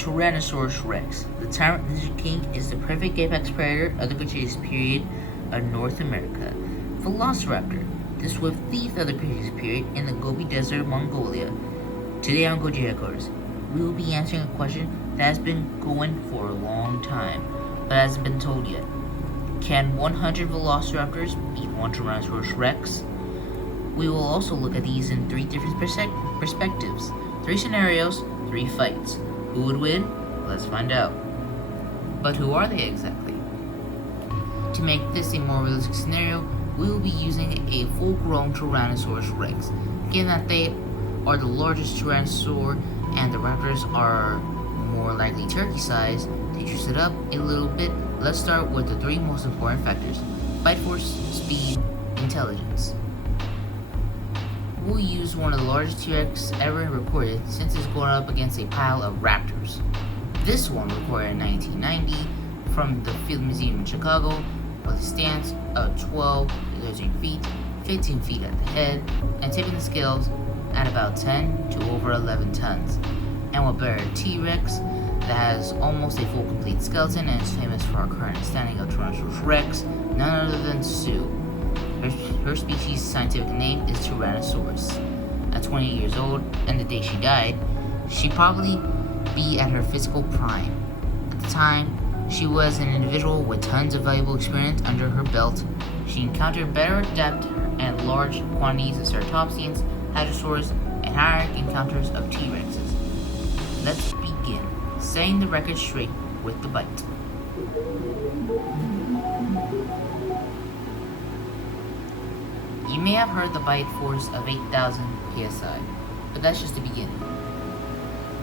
Tyrannosaurus Rex. The Tyrant Ninja King is the perfect apex predator of the Cretaceous period of North America. Velociraptor, the swift thief of the Cretaceous period in the Gobi Desert of Mongolia. Today on Goji Headquarters, we will be answering a question that has been going for a long time, but hasn't been told yet. Can 100 Velociraptors beat one Tyrannosaurus Rex? We will also look at these in 3 different perspectives. 3 scenarios, 3 fights. Who would win? Let's find out. But who are they exactly? To make this a more realistic scenario, we will be using a full-grown Tyrannosaurus Rex. Given that they are the largest tyrannosaur and the raptors are more likely turkey-sized, to juice it up a little bit, let's start with the 3 most important factors: bite force, speed, intelligence. We'll use one of the largest T-Rex ever recorded since it's going up against a pile of raptors. This one recorded in 1990 from the Field Museum in Chicago with a stance of 12 to 13 feet, 15 feet at the head, and tipping the scales at about 10 to over 11 tons. And what better, a T-Rex that has almost a full complete skeleton and is famous for our current understanding of Tyrannosaurus Rex, none other than Sue. Her species' scientific name is Tyrannosaurus. At 28 years old, and the day she died, she'd probably be at her physical prime. At the time, she was an individual with tons of valuable experience under her belt. She encountered better depth and large quantities of ceratopsians, hadrosaurs, and higher encounters of T-Rexes. Let's begin, setting the record straight with the bite. You may have heard the bite force of 8,000 psi, but that's just the beginning.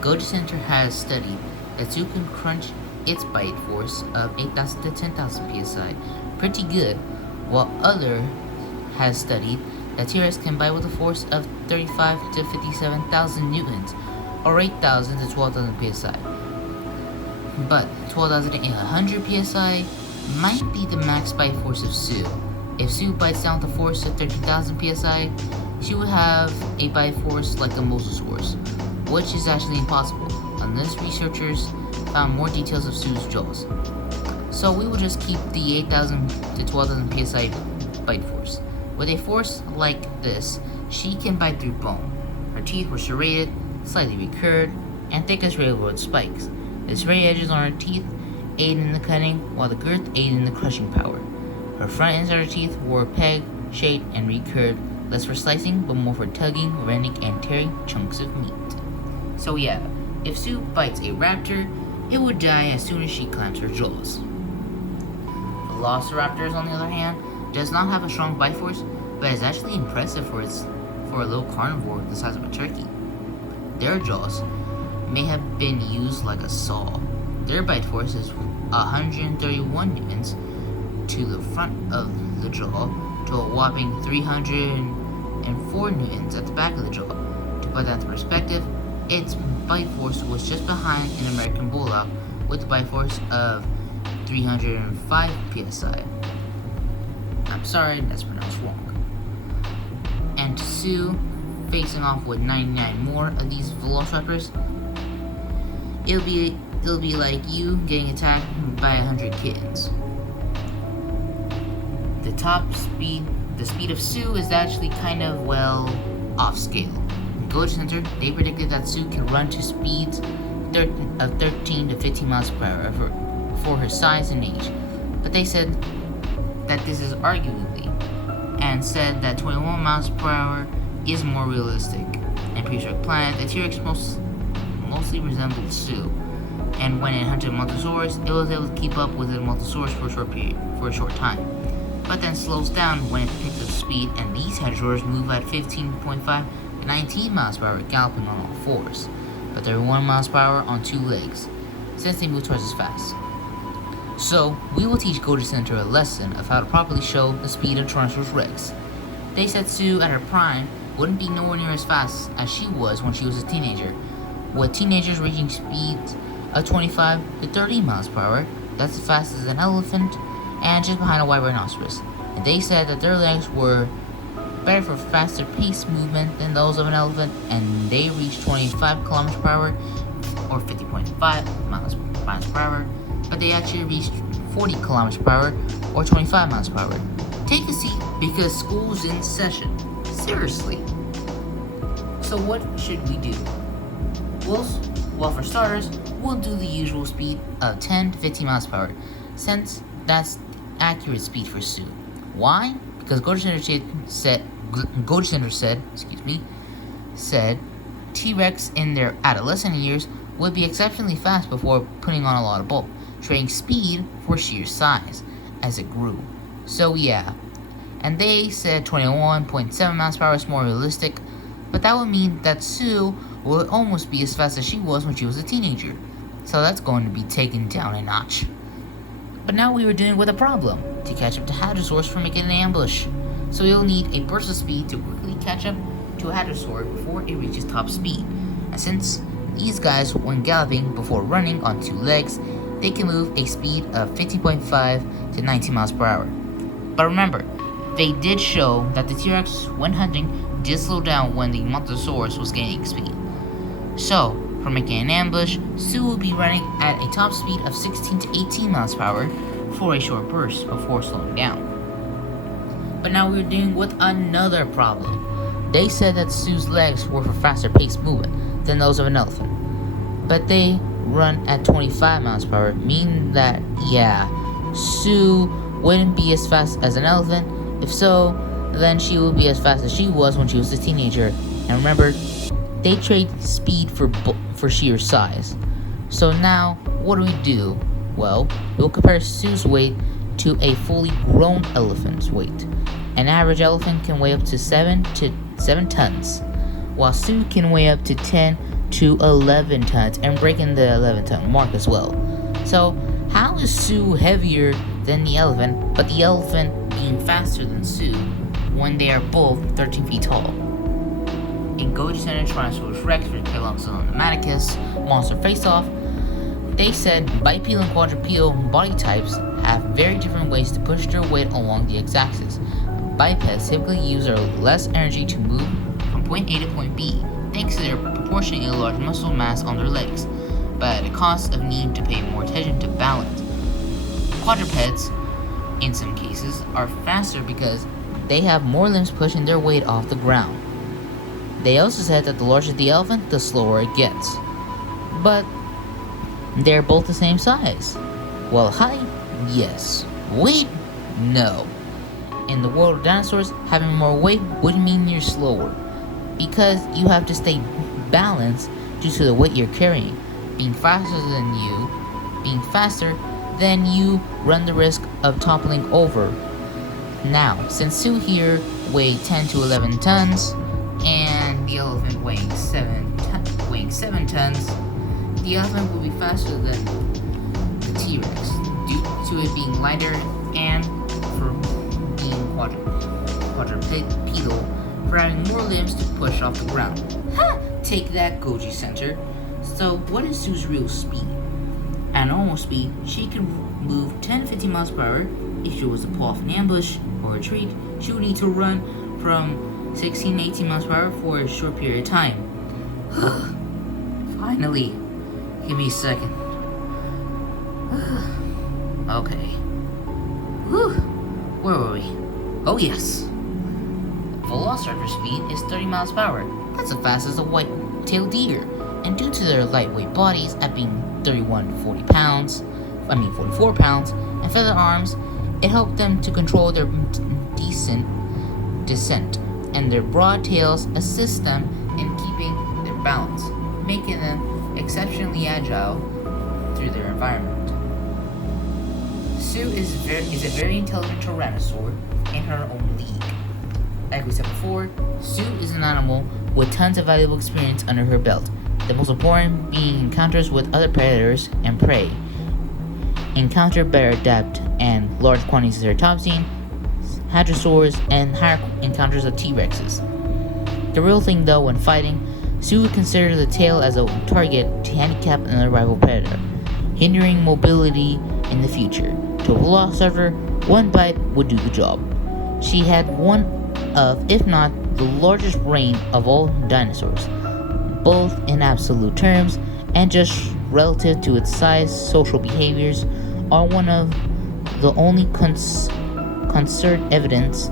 Goji Center has studied that Zoo can crunch its bite force of 8,000 to 10,000 psi pretty good, while other has studied that T-Rex can bite with a force of 35 to 57,000 newtons, or 8,000 to 12,000 psi. But 12,800 psi might be the max bite force of Sue. If Sue bites down with a force of 13,000 psi, she would have a bite force like a Mosasaurus, which is actually impossible, unless researchers found more details of Sue's jaws. So we will just keep the 8,000 to 12,000 psi bite force. With a force like this, she can bite through bone. Her teeth were serrated, slightly recurved, and thick as railroad spikes. The serrated edges on her teeth aid in the cutting, while the girth aided in the crushing power. Her front ends of her teeth were pegged, shaped, and recurved, less for slicing, but more for tugging, rending, and tearing chunks of meat. So yeah, if Sue bites a raptor, it would die as soon as she clamps her jaws. Velociraptors, on the other hand, does not have a strong bite force, but is actually impressive for a little carnivore the size of a turkey. Their jaws may have been used like a saw. Their bite force is 131 newtons to the front of the jaw to a whopping 304 newtons at the back of the jaw. To put that into perspective, its bite force was just behind an American bulldog with a bite force of 305 psi. I'm sorry, that's pronounced wrong. And to Sue, facing off with 99 more of these Velociraptors, it'll be like you getting attacked by 100 kittens. The speed of Sue is actually kind of, well, off scale. In Goji Center, they predicted that Sue can run to speeds of 13 to 15 miles per hour for her size and age. But they said that this is arguably, and said that 21 miles per hour is more realistic. In Prehistoric Planet, the T-Rex mostly resembled Sue, and when it hunted Mosasaurus, it was able to keep up with the Mosasaurus for a short time, but then slows down when it picks up speed, and these hadrosaurs move at 15.5 to 19 miles per hour galloping on all fours, but 31 miles per hour on 2 legs, since they move twice as fast. So, we will teach Goji Center a lesson of how to properly show the speed of Tyrannosaurus Rex. They said Sue at her prime wouldn't be nowhere near as fast as she was when she was a teenager, with teenagers reaching speeds of 25 to 30 miles per hour. That's as fast as an elephant, and just behind a white rhinoceros. And they said that their legs were better for faster pace movement than those of an elephant, and they reached 25 kilometers per hour or 50.5 miles per hour, but they actually reached 40 kilometers per hour or 25 miles per hour. Take a seat because school's in session. Seriously. So what should we do? Well, for starters, we'll do the usual speed of 10 to 15 miles per hour, since that's accurate speed for Sue. Why? Because Goji Center said T-Rex in their adolescent years would be exceptionally fast before putting on a lot of bulk, trading speed for sheer size as it grew. So yeah, and they said 21.7 miles per hour is more realistic, but that would mean that Sue will almost be as fast as she was when she was a teenager. So that's going to be taken down a notch. But now we were dealing with a problem to catch up to Hadrosaurus for making an ambush. So you'll need a burst of speed to quickly catch up to a Hadrosaur before it reaches top speed. And since these guys, when galloping before running on two legs, they can move a speed of 15.5 to 19 miles per hour. But remember, they did show that the T-Rex, when hunting, did slow down when the Montosaurus was gaining speed. So, for making an ambush, Sue will be running at a top speed of 16 to 18 miles per hour for a short burst before slowing down. But now we're dealing with another problem. They said that Sue's legs were for faster paced movement than those of an elephant, but they run at 25 miles per hour, meaning that, yeah, Sue wouldn't be as fast as an elephant. If so, then she would be as fast as she was when she was a teenager. And remember, they trade speed for sheer size. So now, what do we do? Well, we'll compare Sue's weight to a fully grown elephant's weight. An average elephant can weigh up to 7 tons, while Sue can weigh up to 10 to 11 tons and breaking the 11-ton mark as well. So, how is Sue heavier than the elephant, but the elephant being faster than Sue when they are both 13 feet tall? In Goji Center Tyrannosaurus Rex vs. Velociraptors Monster Face-Off, they said bipedal and quadrupedal body types have very different ways to push their weight along the x-axis. Bipeds typically use their less energy to move from point A to point B, thanks to their proportionally large muscle mass on their legs, but at the cost of needing to pay more attention to balance. Quadrupeds, in some cases, are faster because they have more limbs pushing their weight off the ground. They also said that the larger the elephant, the slower it gets. But they're both the same size. Well, height, yes. Weight, no. In the world of dinosaurs, having more weight would mean you're slower, because you have to stay balanced due to the weight you're carrying. Being faster than you run the risk of toppling over. Now, since Sue here weighed 10 to 11 tons, and the elephant weighing 7 tons, the elephant will be faster than the T-Rex due to it being lighter and for being quadrupedal, for having more limbs to push off the ground. Ha! Take that, Goji Center. So, what is Sue's real speed? At normal speed, she can move 10 to 15 miles per hour. If she was to pull off an ambush or retreat, she would need to run from 16 to 18 miles per hour for a short period of time. Finally. Give me a second. Okay. Whew. Where were we? Oh yes. Velociraptor speed is 30 miles per hour. That's as fast as a white-tailed deer. And due to their lightweight bodies at being 44 pounds, and feather arms, it helped them to control their descent, and their broad tails assist them in keeping their balance, making them exceptionally agile through their environment. Sue is a very intelligent tyrannosaur in her own league. Like we said before, Sue is an animal with tons of valuable experience under her belt, the most important being encounters with other predators and prey, encounter better depth and large quantities of ceratopsine, hadrosaurs, and higher encounters of T-Rexes. The real thing though, when fighting, Sue would consider the tail as a target to handicap another rival predator, hindering mobility in the future. To a velociraptor, one bite would do the job. She had one of, if not the largest brain of all dinosaurs, both in absolute terms and just relative to its size, social behaviors are one of the only concert evidence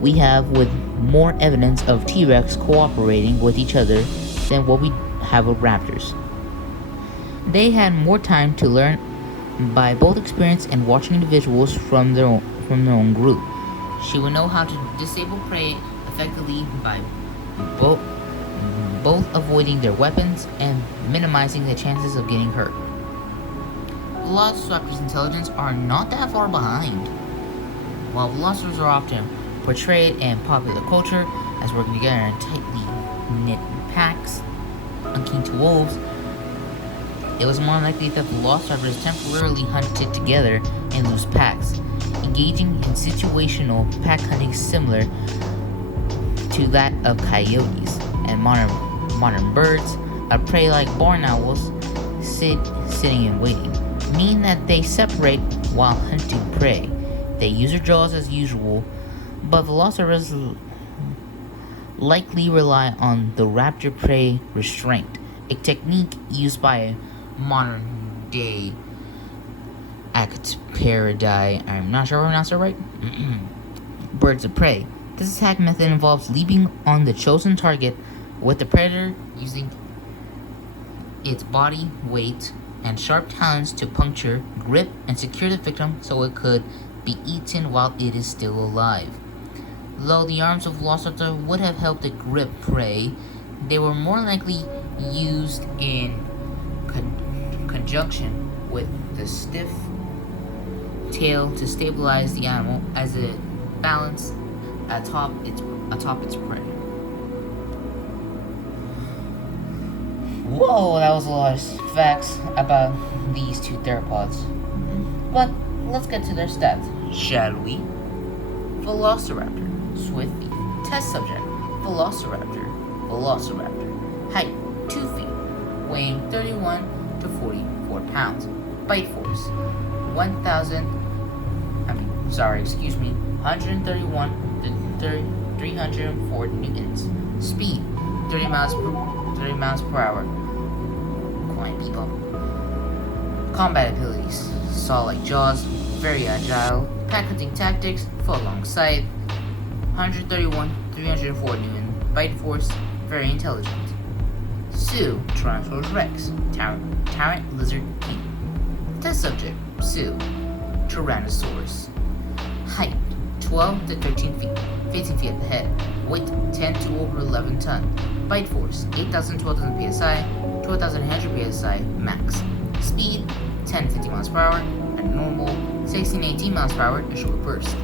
we have with more evidence of T-Rex cooperating with each other than what we have of raptors. They had more time to learn by both experience and watching individuals from their own group. She would know how to disable prey effectively by both avoiding their weapons and minimizing the chances of getting hurt. Velociraptors' intelligence are not that far behind. While velociraptors are often portrayed in popular culture as working together in tightly knit packs, akin to wolves, it was more likely that velociraptors temporarily hunted together in loose packs, engaging in situational pack hunting similar to that of coyotes and modern birds of prey like barn owls sitting and waiting, meaning that they separate while hunting prey. They use their jaws as usual, but velociraptors likely rely on the raptor prey restraint, a technique used by modern day Actiparidae, I'm not sure if I pronounced it right, birds of prey. This attack method involves leaping on the chosen target with the predator using its body weight and sharp talons to puncture, grip, and secure the victim so it could be eaten while it is still alive. Though the arms of Velociraptor would have helped it grip prey, they were more likely used in conjunction with the stiff tail to stabilize the animal as it balanced atop its prey. Whoa, that was a lot of facts about these two theropods. But let's get to their stats, shall we? Velociraptor, swift feet. Test subject, Velociraptor. Height, 2 feet. Weighing 31 to 44 pounds. Bite force, 131 to 304 newtons. Speed, 30 miles per hour. Quiet people. Combat abilities, saw like jaws, very agile. Pack hunting tactics, fought alongside. 131, 304 newton. Bite force, very intelligent. Sue, Tyrannosaurus Rex, Tyrant Lizard King. Test subject, Sue, Tyrannosaurus. Height, 12 to 13 feet, 15 feet at the head. Weight, 10 to over 11 ton. Bite force, 8,000 to 12,000 psi, 12,100 psi max. Speed, 10 to 50 miles per hour, and normal, 16 to 18 miles per hour, a short burst.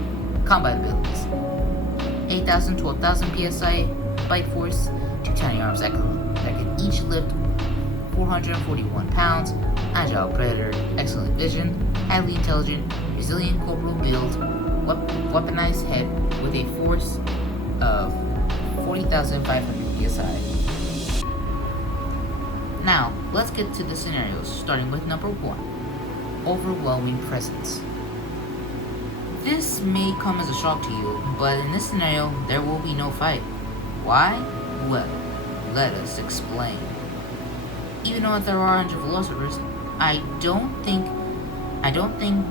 Combat abilities, 8,000 to 12,000 psi, bite force, 2 tiny arms that can each lift 441 pounds, agile predator, excellent vision, highly intelligent, resilient corporal build, weaponized head with a force of 40,500 psi. Now, let's get to the scenarios, starting with number 1, overwhelming presence. This may come as a shock to you, but in this scenario, there will be no fight. Why? Well, let us explain. Even though there are 100 velociraptors, I don't think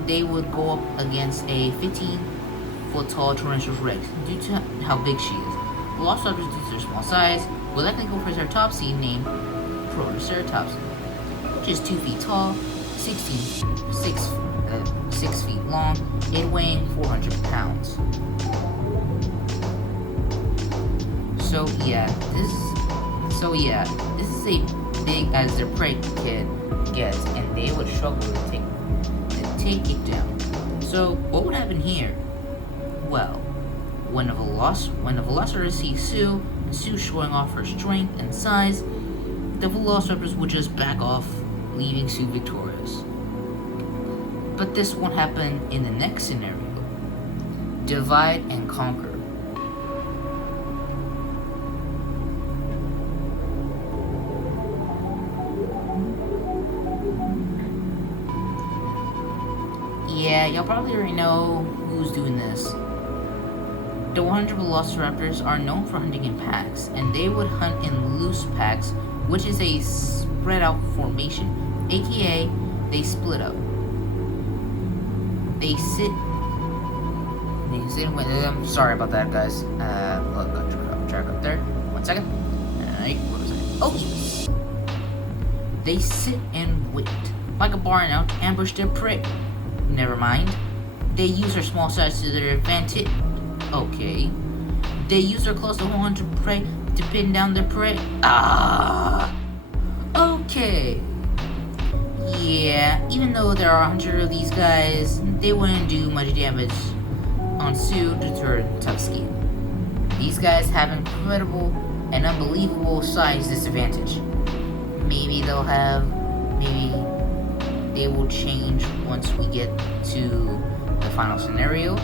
they would go up against a 15-foot tall Tyrannosaurus Rex due to how big she is. Velociraptors, due to their small size, will likely go for Ceratopsy named Protoceratops, which is 2 feet tall, 6 feet long, and weighing 400 pounds. So yeah, this is a big as their prey gets, and they would struggle to take it down. So what would happen here? Well, when a Velociraptor sees Sue, and Sue showing off her strength and size, the Velociraptors would just back off, leaving Sue victorious. But this won't happen in the next scenario. Divide and conquer. Yeah, y'all probably already know who's doing this. The 100 Velociraptors are known for hunting in packs, and they would hunt in loose packs, which is a spread out formation, aka they split up. They sit. I'm sorry about that, guys. Got track up there. 1 second. Alright, what was it? Oh, yes. They sit and wait, like a barn owl, to ambush their prey. Never mind. They use their small size to their advantage. Okay. They use their close to 100 prey to pin down their prey. Okay. Yeah, even though there are 100 of these guys, they wouldn't do much damage on Sue due to her tough skin. These guys have incredible and unbelievable size disadvantage. Maybe they will change once we get to the final scenario.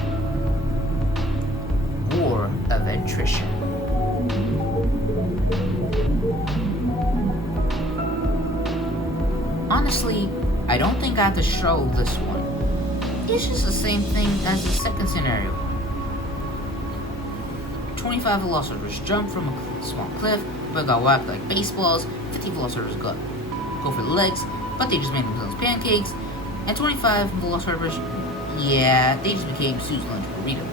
War of Attrition. Honestly, I don't think I have to show this one. It's just the same thing as the second scenario. 25 Velociraptors jump from a small cliff, but got whacked like baseballs. 50 Velociraptors go for the legs, but they just made themselves pancakes. And 25 Velociraptors, yeah, they just became Sue's lunch burrito.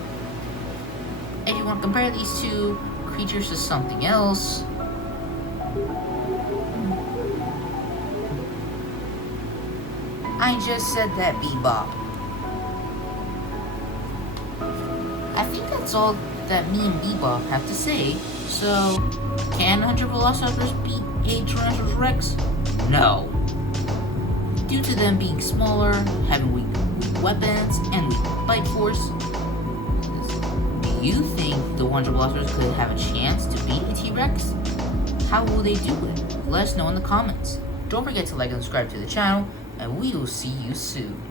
If you want to compare these two creatures to something else, I just said that, Bebop. I think that's all that me and Bebop have to say. So, can 100 Velociraptors beat a Tyrannosaurus Rex? No. Due to them being smaller, having weak weapons, and weak bite force. Do you think the 100 Velociraptors could have a chance to beat a T-Rex? How will they do it? Let us know in the comments. Don't forget to like and subscribe to the channel, and we will see you soon.